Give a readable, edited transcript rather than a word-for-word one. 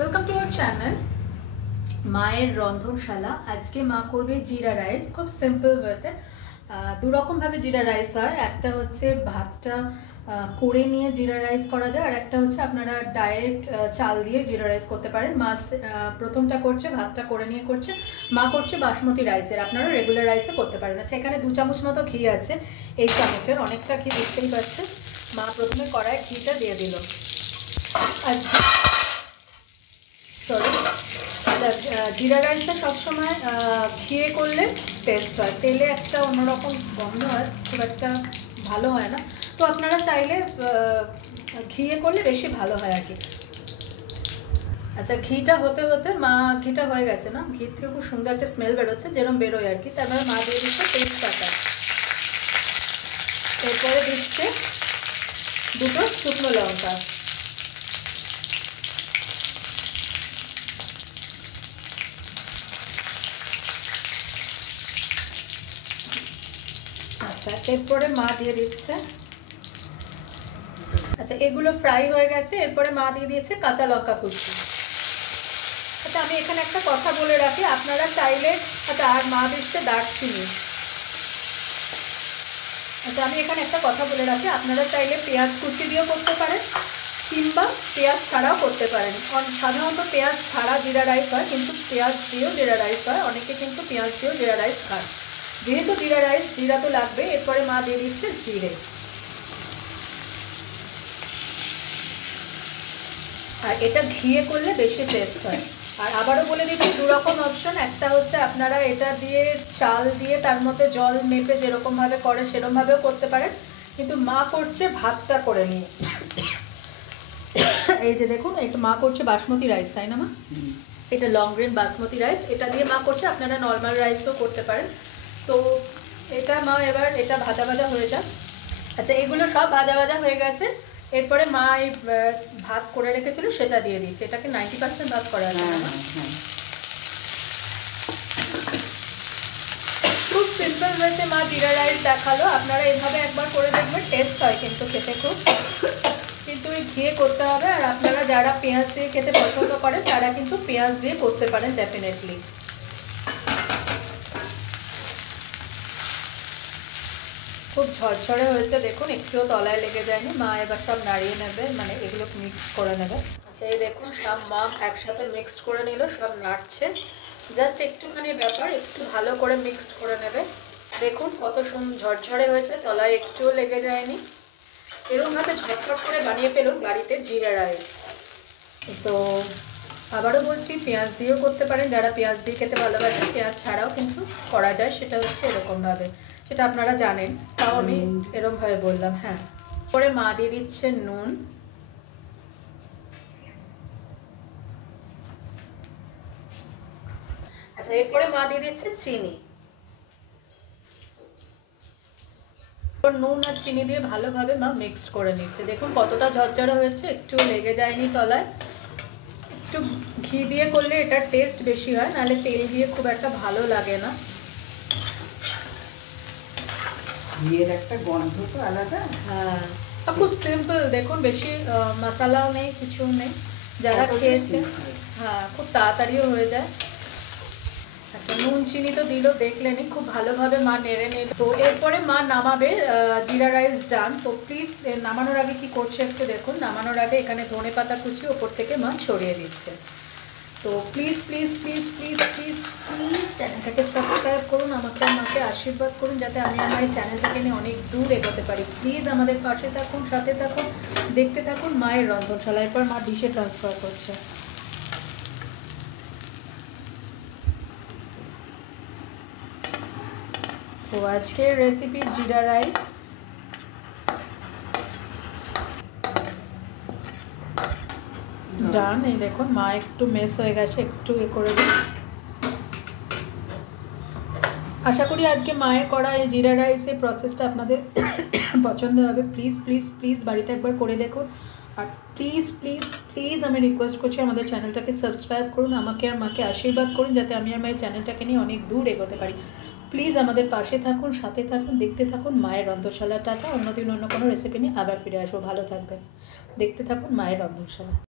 Welcome to our channel মায়ের রন্ধনশালা। আজকে মা করবে জিরা রাইস, খুব সিম্পল ওয়েতে। দু রকমভাবে জিরা রাইস হয়, একটা হচ্ছে ভাতটা করে নিয়ে জিরা রাইস করা যায়, আর একটা হচ্ছে আপনারা ডাইরেক্ট চাল দিয়ে জিরা রাইস করতে পারেন। মা প্রথমটা করছে ভাতটা করে নিয়ে করছে, মা করছে বাসমতি রাইসের, আপনারা রেগুলার রাইসে করতে পারেন। আচ্ছা, এখানে 2 চামচ মতো ঘি আছে, এই চামচের অনেকটা ঘি দেখতেই পাচ্ছে। মা প্রথমে কড়াইয়ে ঘিটা দিয়ে দিল, আর জিরা রাইসটা সবসময় ঘিয়ে করলে টেস্ট হয়, তেলে একটা অন্যরকম গন্ধ হয়, খুব একটা ভালো হয় না। তো আপনারা চাইলে ঘিয়ে করলে বেশি ভালো হয় আর কি। আচ্ছা, ঘিটা হতে হতে ঘিটা হয়ে গেছে না, ঘির থেকে খুব সুন্দর একটা স্মেল বেরোচ্ছে, যেরকম বেরোয় আর কি। তারপরে মা দিয়ে দিচ্ছে তেজপাতা, এরপরে দিচ্ছে 2টো শুকনো লঙ্কা, আচ্ছা এরপরে মা দিয়ে দিচ্ছে, আচ্ছা এগুলো ফ্রাই হয়ে গেছে, এরপরে মা দিয়ে দিয়েছে কাঁচা লঙ্কা কুচি। আচ্ছা আমি এখানে একটা কথা বলে রাখি, আপনারা চাইলে, আচ্ছা আর মা দিচ্ছে দারচিনি। আচ্ছা আমি এখানে একটা কথা বলে রাখি, আপনারা চাইলে পেঁয়াজ কুচি দিয়েও করতে পারেন কিংবা পেঁয়াজ ছাড়াও করতে পারেন। সাধারণত পেঁয়াজ ছাড়া জিরা রাইস হয়, কিন্তু পেঁয়াজ দিয়েও জিরা রাইস হয়, অনেকে কিন্তু পেঁয়াজ দিয়েও জিরা রাইস খায়। যেহেতু জিরা রাইস, জিরা তো লাগবে। এরপরে মা দিয়ে দিচ্ছে জিরে, আর এটা ঘিয়ে করলে বেশি টেস্ট হয়। আর আবারও বলে দিচ্ছি, 2 রকম অপশন, একটা হচ্ছে আপনারা এটা দিয়ে চাল দিয়ে তার মধ্যে জল মেপে যেরকমভাবে করে সেরকমভাবেও করতে পারেন, কিন্তু মা করছে ভাতটা করে নিয়ে। এই যে দেখুন, এটা মা করছে বাসমতি রাইস, তাই না মা? এটা লং গ্রেন বাসমতি রাইস, এটা দিয়ে মা করছে, আপনারা নর্মাল রাইসও করতে পারেন। তো এটা মা এবার এটা ভাজা ভাজা হয়ে যাক। আচ্ছা এগুলো সব ভাজা ভাজা হয়ে গেছে, এরপরে মা এই ভাত করে রেখেছিল সেটা দিয়ে দিচ্ছে। এটাকে 90% ভাত করা আছে না? খুব সিম্পল ওয়েতে মা জিরা রাইস দেখালো, আপনারা এইভাবে একবার করে দেখবেন, টেস্ট হয় কিন্তু খেতে খুব। কিন্তু ওই ঘিয়ে করতে হবে, আর আপনারা যারা পেঁয়াজ দিয়ে খেতে পছন্দ করেন তারা কিন্তু পেঁয়াজ দিয়ে করতে পারেন ডেফিনেটলি। খুব ঝরঝরে হয়েছে দেখুন, একটুও তলায় লেগে যায়নি। মা এবার সব নাড়িয়ে নেবে, মানে এগুলো মিক্স করে নেবে। আচ্ছা এই দেখুন, সব মা একসাথে মিক্সড করে নিল, সব নাড়ছে। জাস্ট একটুখানি ব্যাপার, একটু ভালো করে মিক্সড করে নেবে। দেখুন কত সুন্দর ঝরঝরে হয়েছে, তলায় একটুও লেগে যায়নি। এরকমভাবে ঝটঝট করে বানিয়ে ফেলুন বাড়িতে জিরা রাইস। তো আবারও বলছি, পেঁয়াজ দিয়েও করতে পারেন, যারা পেঁয়াজ দিয়ে খেতে ভালোবাসেন, পেঁয়াজ ছাড়াও কিন্তু করা যায়, সেটা হচ্ছে এরকমভাবে, সেটা আপনারা জানেন, তাও আমি এরকমভাবে বললাম। হ্যাঁ, পরে মা দিয়ে দিচ্ছে নুন, আচ্ছা এরপরে মা দিয়ে দিচ্ছে চিনি। নুন আর চিনি দিয়ে ভালোভাবে মা মিক্সড করে নিচ্ছে। দেখুন কতটা ঝরঝরে হয়েছে, একটু লেগে যায়নি তলায়। একটু ঘি দিয়ে করলে এটার টেস্ট বেশি হয়, নাহলে তেল দিয়ে খুব একটা ভালো লাগে না। ঘিয়ের একটা গন্ধ তো আলাদা। হ্যাঁ, খুব সিম্পল, দেখুন বেশি মশলাও নেই, কিছু নেই। যারা খেয়েছে, হ্যাঁ খুব তাড়াতাড়িও হয়ে যায়। আচ্ছা নুন চিনি তো দিল, দেখলেনি, খুব ভালোভাবে মা নেড়ে নিল। তো এরপরে মা নামাবে, জিরা রাইস ডান। তো প্লিজ নামানোর আগে কি করছে একটু দেখুন। নামানোর আগে এখানে ধনে পাতা কুচি ওপর থেকে মা ছড়িয়ে দিচ্ছে। তো please please please please please please চ্যানেলটাকে সাবস্ক্রাইব করুন, আমাকে আশীর্বাদ করুন, যাতে আমি আমার এই চ্যানেলটাকে নিয়ে অনেক দূর এগোতে পারি। প্লিজ আমাদের পাশে থাকুন, সাথে থাকুন, দেখতে থাকুন মায়ের রন্ধনশালা। এরপর মা ডিশে ট্রান্সফার করছে। তো আজকের রেসিপি জিরা রাইস ডান। এই দেখুন মা একটু মেস হয়ে গেছে, একটু করে দিন। আশা করি আজকে মায়ের করা এই জিরা রাইসের প্রসেসটা আপনাদের পছন্দ হবে। প্লিজ প্লিজ প্লিজ বাড়িতে একবার করে দেখুন, আর প্লিজ প্লিজ প্লিজ আমি রিকোয়েস্ট করছি আমাদের চ্যানেলটাকে সাবস্ক্রাইব করুন, আমাকে আর মাকে আশীর্বাদ করুন, যাতে আমি আর মায়ের চ্যানেলটাকে নিয়ে অনেক দূর এগোতে পারি। প্লিজ আমাদের পাশে থাকুন, সাথে থাকুন, দেখতে থাকুন মায়ের রন্ধনশালা। টাটা, অন্যদিন অন্য কোনো রেসিপি নিয়ে আবার ফিরে আসবো। ভালো থাকবেন, দেখতে থাকুন মায়ের রন্ধনশালা।